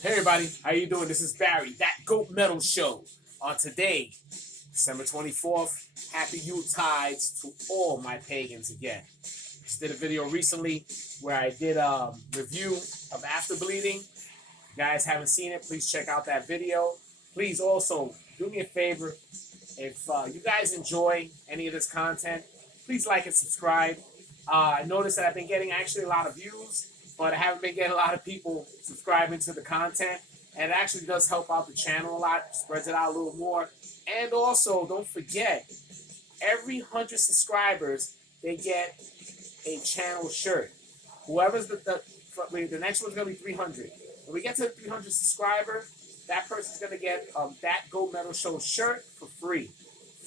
Hey everybody, how you doing? This is Barry, That Goat Metal Show. On today, December 24th, happy Yule-tides to all my pagans again. Just did a video recently where I did a review of After Bleeding. If you guys haven't seen it, please check out that video. Please also do me a favor. If you guys enjoy any of this content, please like and subscribe. I noticed that I've been getting actually a lot of views, but I haven't been getting a lot of people subscribing to the content. And it actually does help out the channel a lot, spreads it out a little more. And also, don't forget, every 100 subscribers, they get a channel shirt. Whoever's the next one's going to be 300. When we get to the 300 subscriber, that person's going to get That Gold Metal Show shirt for free.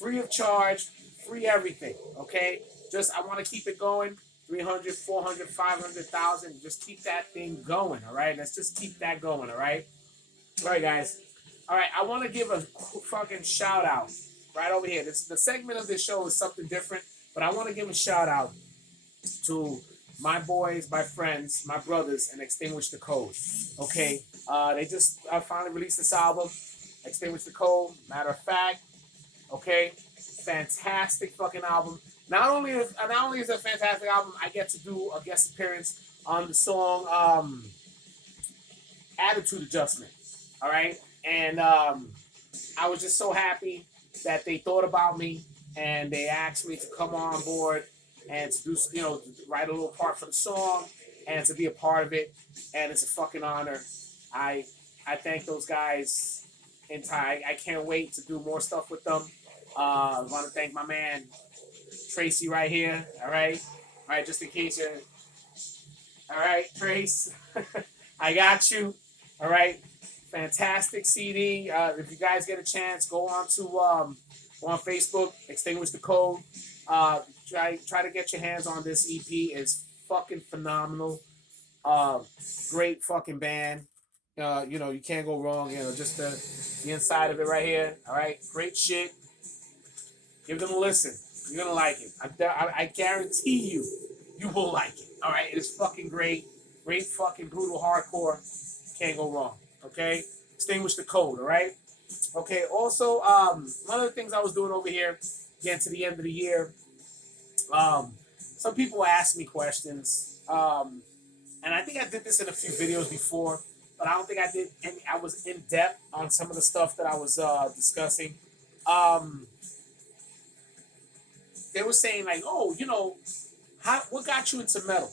Free of charge, free everything, okay? Just, I want to keep it going. 300, 400, 500,000. Just keep that thing going, all right? Let's just keep that going, all right? All right, guys. All right, I want to give a fucking shout out right over here. The segment of this show is something different, but I want to give a shout out to my boys, my friends, my brothers, and Extinguish the Code. Okay, they just finally released this album, Extinguish the Code. Matter of fact, okay, fantastic fucking album. Not only is it a fantastic album, I get to do a guest appearance on the song Attitude Adjustment. All right, and I was just so happy that they thought about me and they asked me to come on board and to do, to write a little part for the song and to be a part of it. And it's a fucking honor. I thank those guys in time. I can't wait to do more stuff with them. I want to thank my man Tracy right here. All right, just in case you're. All right, Trace, I got you. All right, fantastic CD. If you guys get a chance, go on Facebook, Extinguish the Code. Try to get your hands on this EP. It's fucking phenomenal. Great fucking band. You can't go wrong. Just the inside of it right here. All right, great shit. Give them a listen. You're gonna like it. I guarantee you will like it. All right, it's fucking great. Great fucking brutal hardcore. Can't go wrong. Okay, Extinguish the Code. All right. Okay. Also, one of the things I was doing over here, getting to the end of the year, some people asked me questions, and I think I did this in a few videos before, but I don't think I did any. I was in depth on some of the stuff that I was discussing. They were saying like, oh, what got you into metal?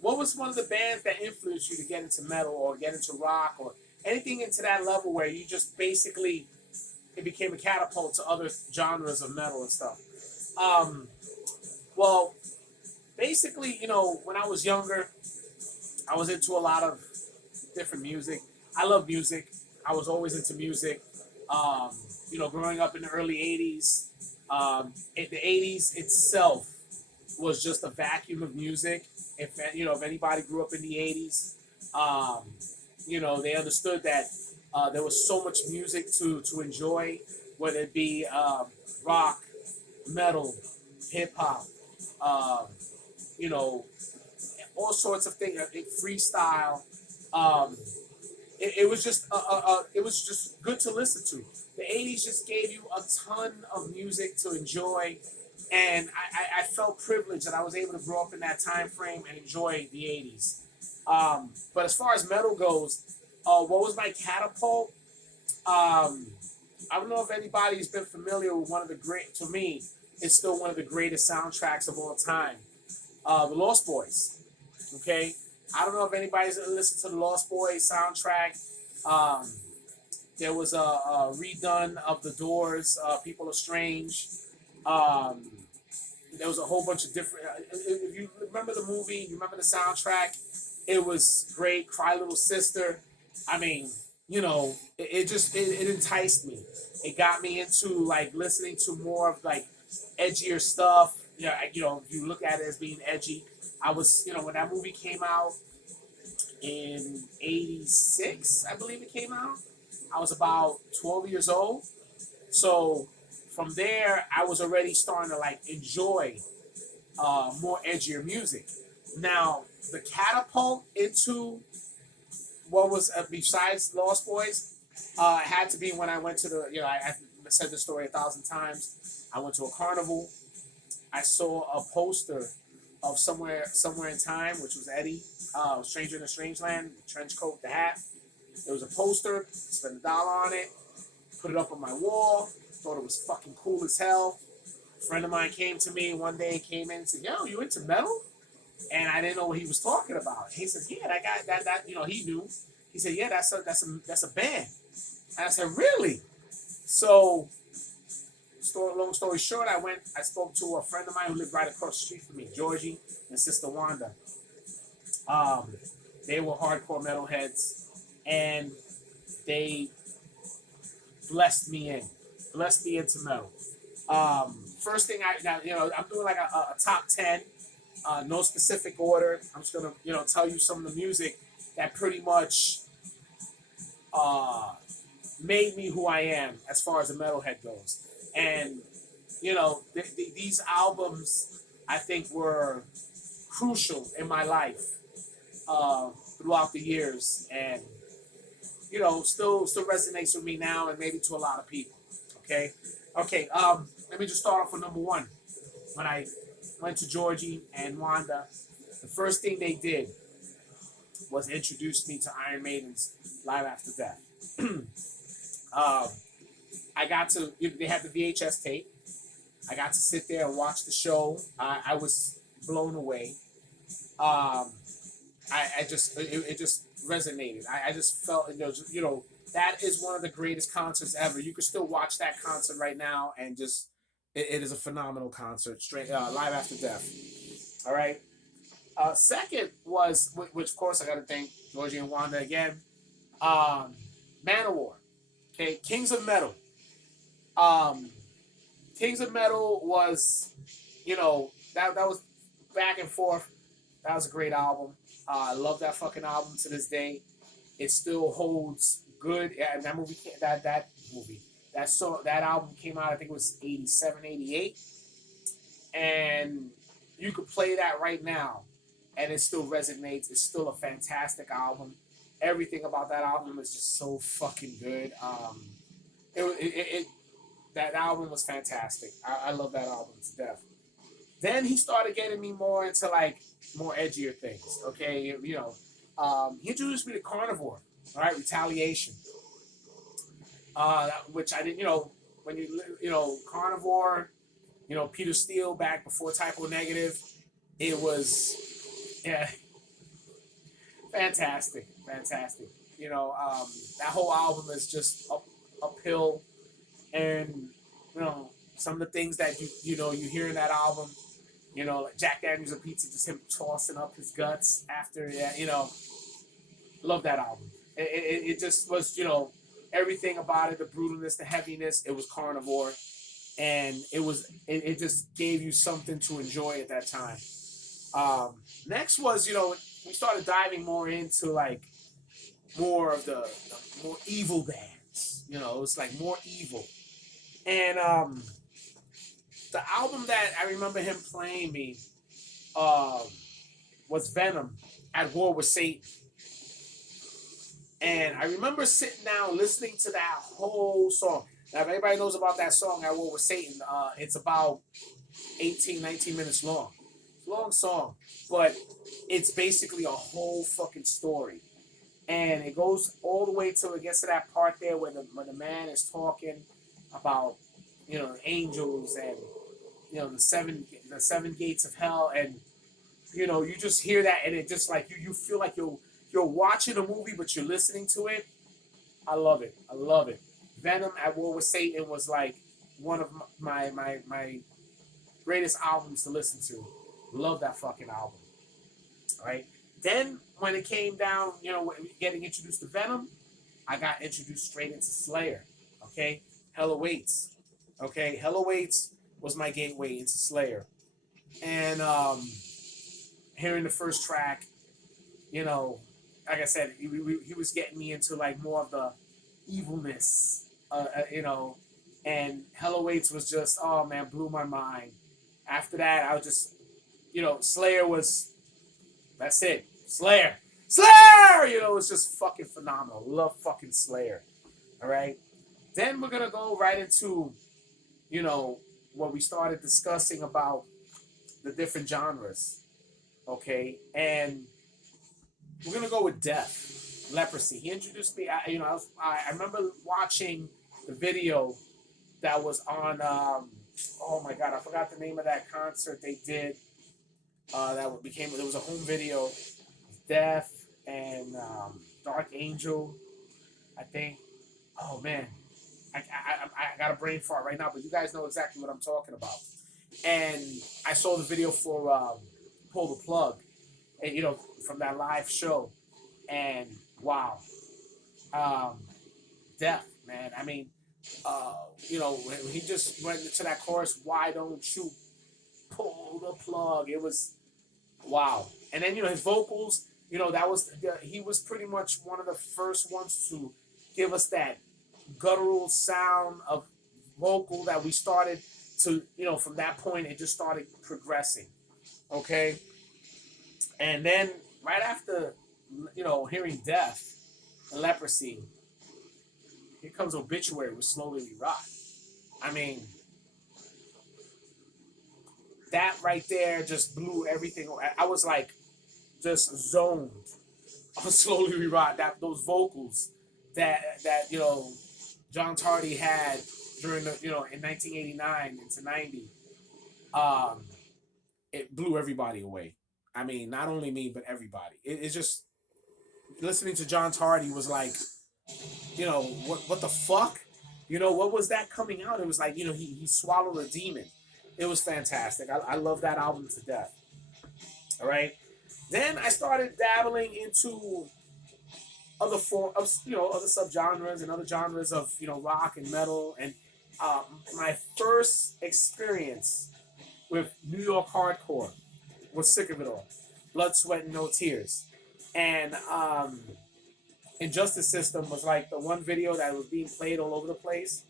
What was one of the bands that influenced you to get into metal or get into rock or anything into that level where you just basically it became a catapult to other genres of metal and stuff? Well, basically, when I was younger, I was into a lot of different music. I love music. I was always into music. Growing up in the early 80s, the 80s itself was just a vacuum of music. If anybody grew up in the 80s, they understood that there was so much music to enjoy, whether it be rock, metal, hip hop, all sorts of things, freestyle. It was just good to listen to. The 80s just gave you a ton of music to enjoy, and I felt privileged that I was able to grow up in that time frame and enjoy the 80s. But as far as metal goes, what was my catapult? I don't know if anybody's been familiar with to me, it's still one of the greatest soundtracks of all time. The Lost Boys. Okay? I don't know if anybody's listened to the Lost Boys soundtrack. There was a redone of The Doors, People Are Strange. There was a whole bunch of different. If you remember the movie, you remember the soundtrack, it was great. Cry Little Sister. I mean, it enticed me. It got me into like listening to more of like edgier stuff. You look at it as being edgy. I was, when that movie came out in '86, I believe it came out. I was about 12 years old. So from there, I was already starting to like enjoy more edgier music. Now, the catapult into what was besides Lost Boys? It had to be when I went to the. I said the story 1,000 times. I went to a carnival. I saw a poster of somewhere in time, which was Eddie, Stranger in a Strange Land, the trench coat, the hat. There was a poster. Spent $1 on it. Put it up on my wall. Thought it was fucking cool as hell. A friend of mine came to me one day, came in and said, "Yo, you into metal?" And I didn't know what he was talking about. He said, "Yeah, that guy, that he knew." He said, "Yeah, that's a band." And I said, "Really?" So, long story short, I spoke to a friend of mine who lived right across the street from me, Georgie and Sister Wanda. They were hardcore metalheads, and they blessed me into metal. First thing I'm doing like a top 10, no specific order. I'm just gonna tell you some of the music that pretty much made me who I am as far as a metalhead goes. And these albums I think were crucial in my life throughout the years, and still resonates with me now, and maybe to a lot of people. Okay. Let me just start off with number one. When I went to Georgie and Wanda, the first thing they did was introduce me to Iron Maiden's Live After Death. I got to, they had the VHS tape. I got to sit there and watch the show. I was blown away. It just resonated. I just felt, that is one of the greatest concerts ever. You can still watch that concert right now, and just, it is a phenomenal concert. Straight Live After Death. All right. Second was, which of course I got to thank Georgie and Wanda again. Manowar. Okay, Kings of Metal. Kings of Metal was, that was back and forth. That was a great album. I love that fucking album to this day. It still holds good. Yeah, that album came out, I think it was 87, 88. And you could play that right now and it still resonates. It's still a fantastic album. Everything about that album is just so fucking good. That album was fantastic. I love that album to death. Then he started getting me more into like more edgier things. Okay, he introduced me to Carnivore. All right, Retaliation. Which I didn't. When Carnivore. Peter Steele back before Typo Negative. It was, yeah, fantastic. That whole album is just uphill, and some of the things that you hear in that album, like Jack Daniels and Pizza, just him tossing up his guts after, love that album. It just was, everything about it, the brutalness, the heaviness. It was Carnivore, and it just gave you something to enjoy at that time. Next was, we started diving more into like more of the more evil bands. It was like more evil. And the album that I remember him playing me was Venom, At War with Satan. And I remember sitting down listening to that whole song. Now, if anybody knows about that song, At War with Satan, it's about 18, 19 minutes long. It's a long song, but it's basically a whole fucking story. And it goes all the way till it gets to that part there where the man is talking about, the angels and, the seven gates of hell. And, you just hear that, and it just like, you feel like you're watching a movie, but you're listening to it. I love it. Venom, At War with Satan was like one of my greatest albums to listen to. Love that fucking album. All right. Then when it came down, getting introduced to Venom, I got introduced straight into Slayer. Okay. Hell Awaits. Okay. Hell Awaits was my gateway into Slayer. And hearing the first track, like I said, he was getting me into like more of the evilness, and Hell Awaits was just, oh man, blew my mind. After that, I was just, Slayer was, that's it, Slayer. Slayer! You know, it's just fucking phenomenal. Love fucking Slayer. All right. Then we're gonna go right into, you know, what we started discussing about the different genres. Okay, and we're gonna go with death, leprosy. He introduced me. I remember watching the video that was on. Oh my god, I forgot the name of that concert they did. That became it was a home video. Death and Dark Angel, I think. Oh man, I got a brain fart right now, but you guys know exactly what I'm talking about. And I saw the video for Pull the Plug, and from that live show, and wow, um, Death, man. I mean, when he just went into that chorus, why don't you pull the plug? It was wow. And then his vocals, that was he was pretty much one of the first ones to give us that guttural sound of vocal that we started to, from that point it just started progressing. Okay. And then right after, hearing Death and Leprosy, here comes Obituary with Slowly We Rock. I mean, that right there just blew everything. I was like just zoned on Slowly We Rock. Those vocals that John Tardy had during the in 1989 into 90, it blew everybody away. I mean, not only me but everybody. It's just listening to John Tardy was like, what the fuck? What was that coming out? It was like, he swallowed a demon. It was fantastic. I love that album to death. All right. Then I started dabbling into other form of, other subgenres and other genres of, rock and metal. And my first experience with New York hardcore was Sick of It All. Blood, Sweat, and No Tears. And Injustice System was like the one video that was being played all over the place.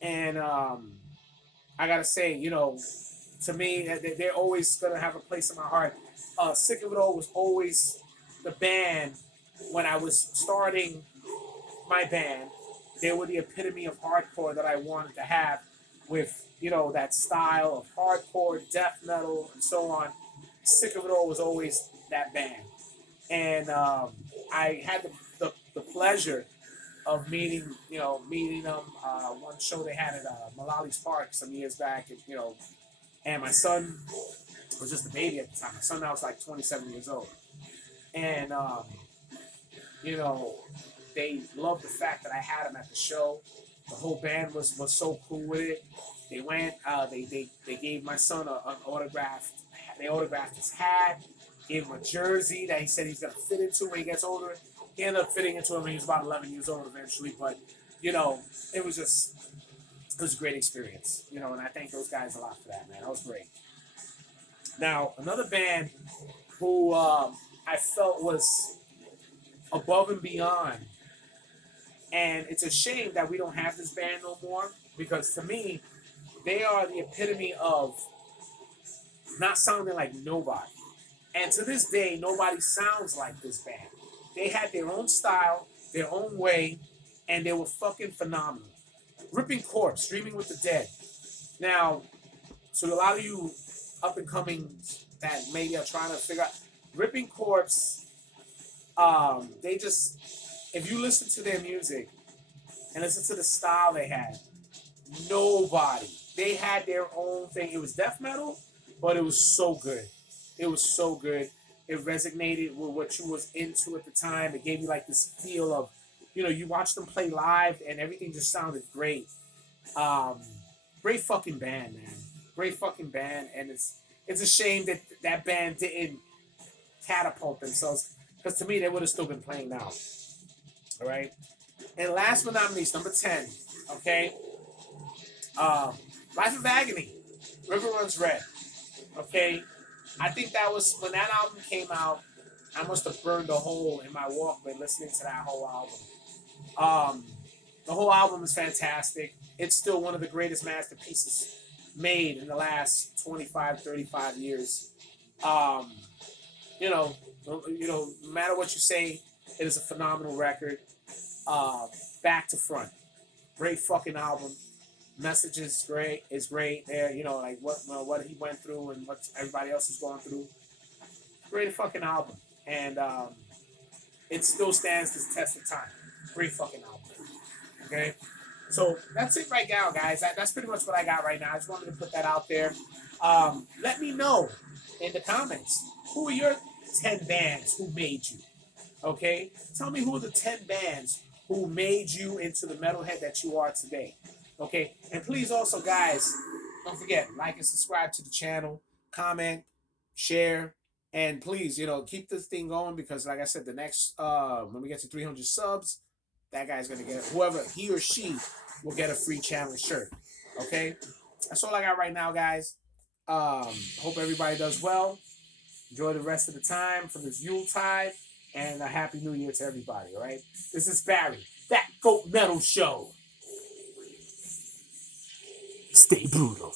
And I gotta say, to me, they're always gonna have a place in my heart. Sick of It All was always the band when I was starting my band. They were the epitome of hardcore that I wanted to have, with that style of hardcore, death metal, and so on. Sick of It All was always that band. And I had the pleasure of meeting them. One show they had at Malali's Park some years back, and my son was just a baby at the time. My son now was like 27 years old, and they loved the fact that I had him at the show. The whole band was so cool with it. They went. They gave my son an autographed. They autographed his hat. Gave him a jersey that he said he's gonna fit into when he gets older. He ended up fitting into him when he was about 11 years old eventually. But it was a great experience. And I thank those guys a lot for that, man. That was great. Now another band who I felt was above and beyond, and it's a shame that we don't have this band no more, because to me, they are the epitome of not sounding like nobody. And to this day, nobody sounds like this band. They had their own style, their own way, and they were fucking phenomenal. Ripping Corpse, Dreaming with the Dead. Now, so a lot of you up and coming that maybe are trying to figure out, Ripping Corpse, they just, if you listen to their music and listen to the style they had, they had their own thing. It was death metal, but it was so good. It was so good. It resonated with what you was into at the time. It gave you like this feel of, you watched them play live and everything just sounded great. Great fucking band, man. Great fucking band. And it's a shame that that band didn't catapult themselves, because to me, they would have still been playing now. All right. And last but not least, number 10. Okay. Life of Agony, River Runs Red. Okay. I think that was when that album came out. I must have burned a hole in my Walkman listening to that whole album. The whole album is fantastic. It's still one of the greatest masterpieces made in the last 25, 35 years. You know, no matter what you say, it is a phenomenal record. Back to front, great fucking album. Message is great. It's great. There, you know, like what he went through and what everybody else is going through. Great fucking album, and it still stands the test of time. Great fucking album. Okay, so that's it right now, guys. That's pretty much what I got right now. I just wanted to put that out there. Let me know in the comments who are your 10 bands who made you. Okay, tell me who are the 10 bands who made you into the metalhead that you are today. Okay, and please also, guys, don't forget, like and subscribe to the channel, comment, share, and please, you know, keep this thing going because, like I said, the next when we get to 300 subs, that guy's gonna get, whoever he or she will get a free challenge shirt. Okay, that's all I got right now, guys. Hope everybody does well. Enjoy the rest of the time for this Yuletide, and a Happy New Year to everybody. All right, this is Barry, That Goat Metal Show. Stay brutal.